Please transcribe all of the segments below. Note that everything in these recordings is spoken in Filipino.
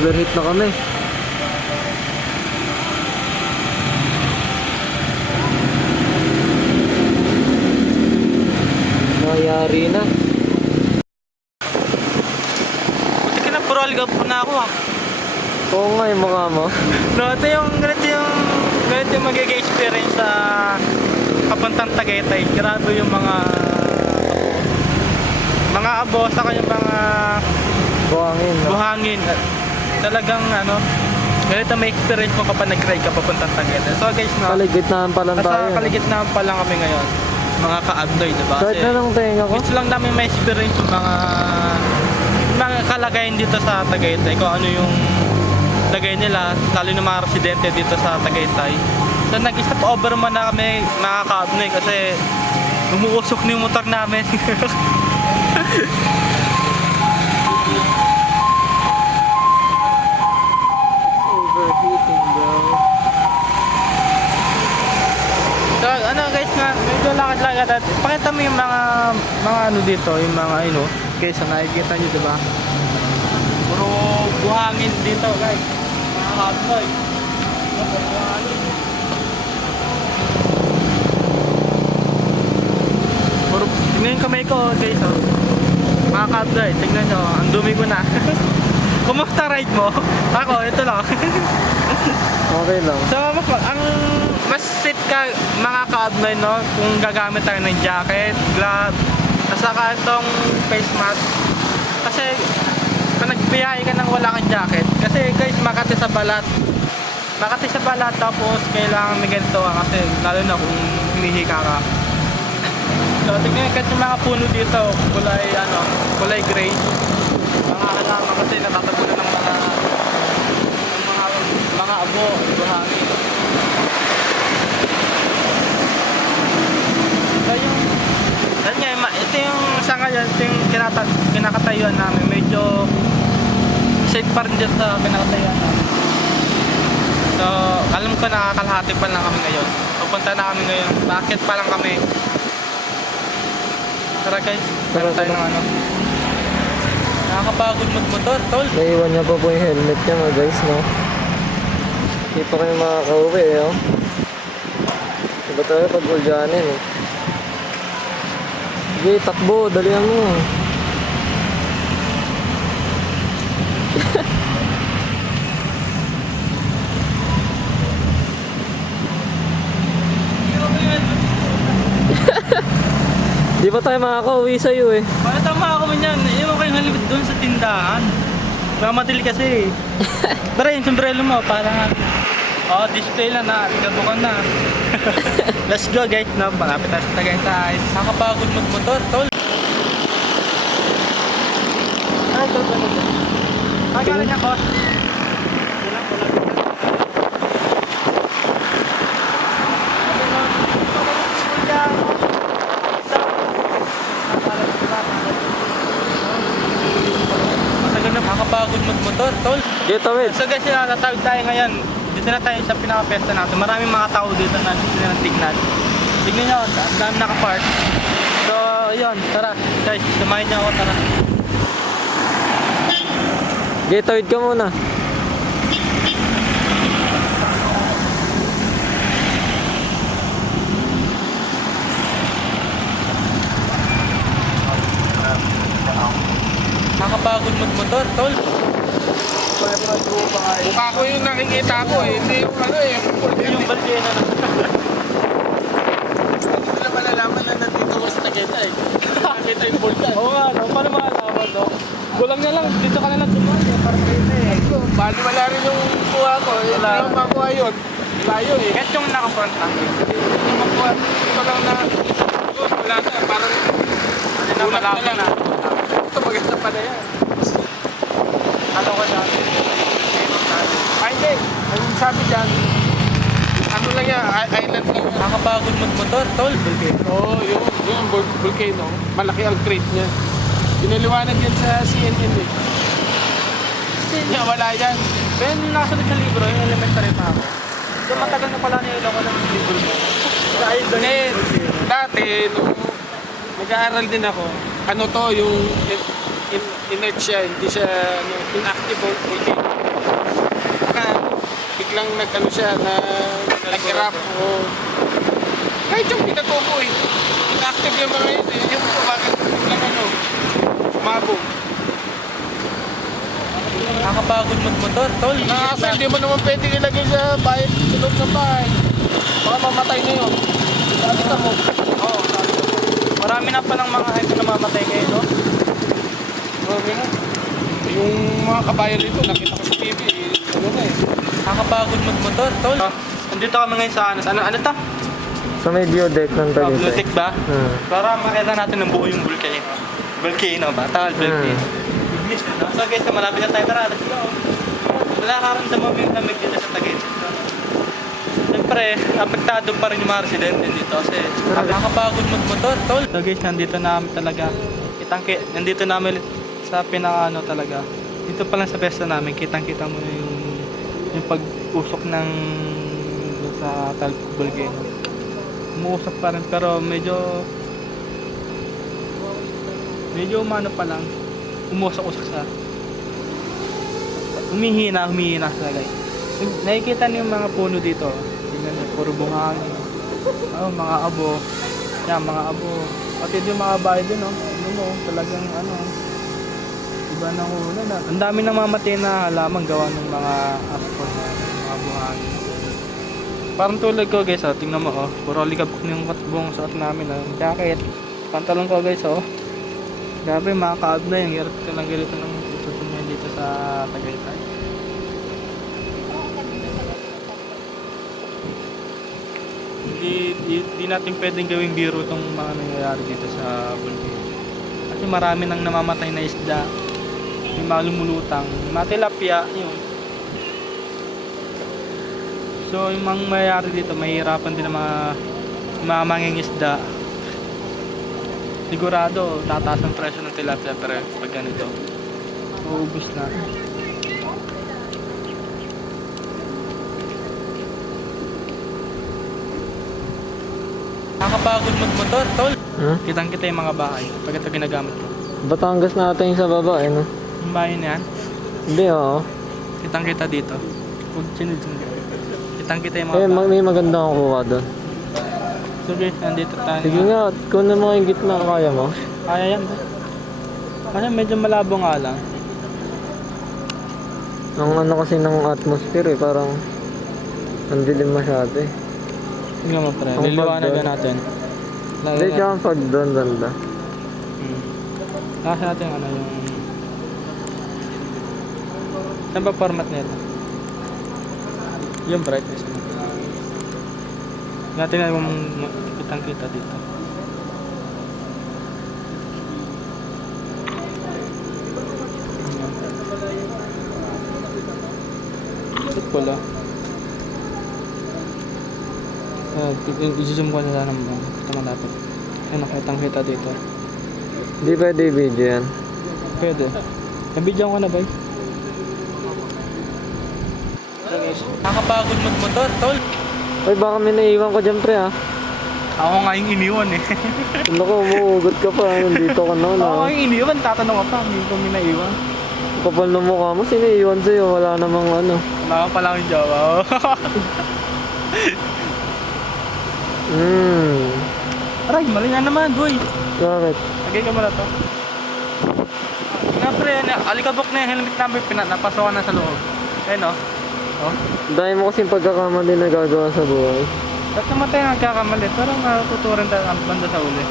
overheat na kami. Nangyari na. Buti ka na, puro algab na ako ah. Oo nga yung mukha mo. No, ganito yung magiging experience sa papuntang Tagaytay. Grabe yung mga abo, saka yung mga Buhangin, no? buhangin. Talagang ganito may experience mo kapag nag-ride ka papuntang Tagaytay. So guys, no, Kaligitnaan pa lang tayo. nasa kaligitnaan pa lang kami ngayon. Mga ka-Agnoy, diba? Kahit na lang tenga ko. Gusto lang namin may experience yung mga kalagayan dito sa Tagaytay. Kung ano yung lagay nila, lalo ng mga residente dito sa Tagaytay. So nag-stop over man na kami mga ka-Agnoy kasi umuusok na yung motor namin. Overheating, bro. So guys nga, medyo lakad-lakad. Pakita mo yung mga dito, yung mga guys, nakikita nyo diba? Puro buhangin dito guys. Mga ka-Agnoy. Puro buhangin. Puro, tingnan yung kamay ko guys mga ka-Agnoy, tingnan nyo, ang dumi ko na. Kumusta ride mo? Ako, ito lang. Okay lang. So, ang mas safe ka mga ka-Agnoy, no? Kung gagamit tayo ng jacket, glove, saka itong face mask. Kasi, kung nagbiyahe ka nang wala kang jacket, kasi guys, makati sa balat. Makati sa balat, tapos kailangan may ganito ka kasi, lalo na kung humihika ka. So, tingnan kahit yung mga puno dito, kulay gray. Mga halaman kasi natatabunan ng mga abo, buhangin. So ito yung sa ngayon, ito yung kinakatayuan namin. Medyo safe pa rin dito sa kinakatayuan namin. So, alam ko nakakalahati pa lang kami ngayon. Pupunta na kami ngayon. Bakit pa lang kami? Tara guys, tara tayo ng nakakapagod magmotor, tol. Naiwan niya pa po yung helmet niya mga guys, no? Hindi pa kayo makaka-uwi, oh. Diba tayo pag ulyanin, eh. Sige, takbo, dalihan mo. Di ba tayo makaka-uwi sa'yo, eh? Bakit tama ako man yan? Iwan ko yung halibit doon sa tindahan. Mamadali kasi. Tara yung sombrero mo, parang display lang na, ikabukan na. Let's go guys, no? Malapit tayo sa Tagaytay. Nakakapagod magmotor, tol. Ay, tol, tol. Magkala niya, boss. Nakakapagod magmotor, tol. Dito, wait. So guys, natawid tayo ngayon. Dito na tayo sa pinaka-pesta natin. Maraming mga tao dito na tignan. Tignan nyo, ang dami nakapark. So, yun, tara. Guys, sumayin nyo ako, tara. Gateway ka muna. Nakakapagod magmotor, tol. Mukha ko yung nakikita ko eh, hindi yung Yung balkena na. Hindi na malalaman na nandito ko sa Tagaytay. Nakita yung bulkan. Oo nga, no? Paano makalaman, no? Kulang na lang, dito ka na lang tumaan. Parang kayo na eh. Bali wala rin yung kuha ko. Hindi Wala. ko makuha yun. Layo eh. Kahit yung naka-front lang. Hindi makuha. Ito lang na. Wala na. Parang Hindi na ulat na malapit lang. na. Ito maganda pa na yan. Ano ko dati? Ay hindi. Ang sabi dyan, ano lang yan, island lang yan. Nakakapagod magmotor, tol. Oo, yung volcano. Malaki ang crate niya. Pinaliwanag yan sa CNN eh. Kaya wala yan. Ben, nakasunod sa libro, yung elementary pa ako. So matagal na pala niloko ng libro mo. Sa island. Dati, nung nag-aaral din ako, ano to, yung inert siya, hindi siya ano, inactive volcano. Biglang nag-ano siya na nag-erupt o kahit yung pinatubo eh. Inactive yung mga yun eh. Yung po bakit biglang ano, sumabog. Nakakapagod magmotor, tol. Kasi hindi mo naman pwede ilagay sa bahay, sa loob ng bahay. Baka mamatay na yun. Sabi ka mo. Oo, sabi ka mo. Marami na palang mga hype na namamatay ngayon, no? Grabe na. Yung mga kabayan dito, nakita ko sa TV, ano na eh. Nakakapagod magmotor, tol. Nandito kami ngayon sa ano to? Sa may view deck ng Tagaytay. Blue ba? Hmm. Para makita natin ng buo yung volcano. Volcano ba? Tawag volcano. English na, no? So guys, malapit na tayo. Tara, let's go. Nakaramdaman mo yung lamig dito sa Tagaytay. Siyempre, apektado pa rin yung mga residente dito kasi nakakapagod magmotor, tol. So guys, nandito namin talaga. Nandito namin sa pinaka talaga. Dito pa lang sa pesta namin, kitang-kita mo yung pag-usok ng sa Talco Volcano. Umuusok pa rin pero medyo umano pa lang. Umusok-usok sa humihina sa guys. Nakikita niyo yung mga puno dito. Tingnan niyo, puro buhangin. Mga abo. Yan, mga abo. Pati yung mga bahay din, no? Ano mo, talagang iba ng ulan na. Ang dami nang mamatay na halaman gawa ng mga asphalt na mga buhangin. Parang tulad ko guys, tingnan mo, puro ligabok na yung buong suot namin, jacket, pantalon ko guys, grabe, makakaab na yung hirap ko lang ganito ng tutunyan dito sa Tagaytay. Hindi natin pwedeng gawing biro itong mga nangyayari dito sa Volcano. Kasi marami nang namamatay na isda, may mga lumulutang, mga tilapia, yun. So yung mga mayayari dito, mahihirapan din ang mga mangingisda. Sigurado, tataas ang presyo ng tilapia pero pag ganito, uubos na. Nakakapagod magmotor, tol. Kitang-kita yung mga bahay pag ito ginagamit ko. Batangas natin yung sa baba, eh, no? Yung bahay na yan, Hindi, oo. kitang-kita dito. Huwag sinunod. Kitang-kita yung mga Eh, bahay. may maganda akong kuha doon. So guys, nandito tayo. Sige nga, kunin mo yung gitna, kaya mo? Kaya yan, bro. Kasi medyo malabo nga lang. Ang ano kasi ng atmosphere, eh, parang ang dilim masyado, eh. Tingnan mo pre, Ang liliwanagan pagdod. natin. Hindi, tsaka pag doon, banda. Nakasa natin yung yung... Saan ba format nito? Yung brightness. Natin na yung kitang-kita dito. Ito pala. I-zoom ko na sana ito malapit. Ayun, nakitang-kita dito. Hindi pwede i-video yan. Pwede. Nabidyan ko na ba? Nakakapagod magmotor, tol. Ay, baka may naiwan ko dyan, pre, ha? Ako nga yung iniwan eh. Naku, umuugot ka pa. Nandito ka na, Ako nga no? yung iniwan, tatanong ka pa. Hindi ko minaiwan. Kapal ng mukha mo, sino iwan sa'yo? Wala namang ano. Wala ka pala akong jowa. Aray, mali na naman, boy. Bakit? Lagay ka muna to. Nga pre, alikabok na yung helmet namin, napasokan na sa loob. Ayun oh. Dahil mo kasing pagkakamali na gagawa sa buhay. Ba't naman tayo nagkakamali? Pero matuturin tayo ang banda sa uli.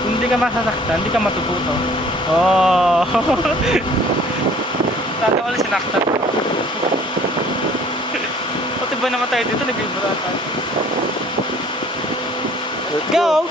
Kung hindi ka masasaktan, hindi ka matututo. Oh. Tata ulit sinaktan. Pati ba naman tayo dito, nag-vibra tayo. Let's go!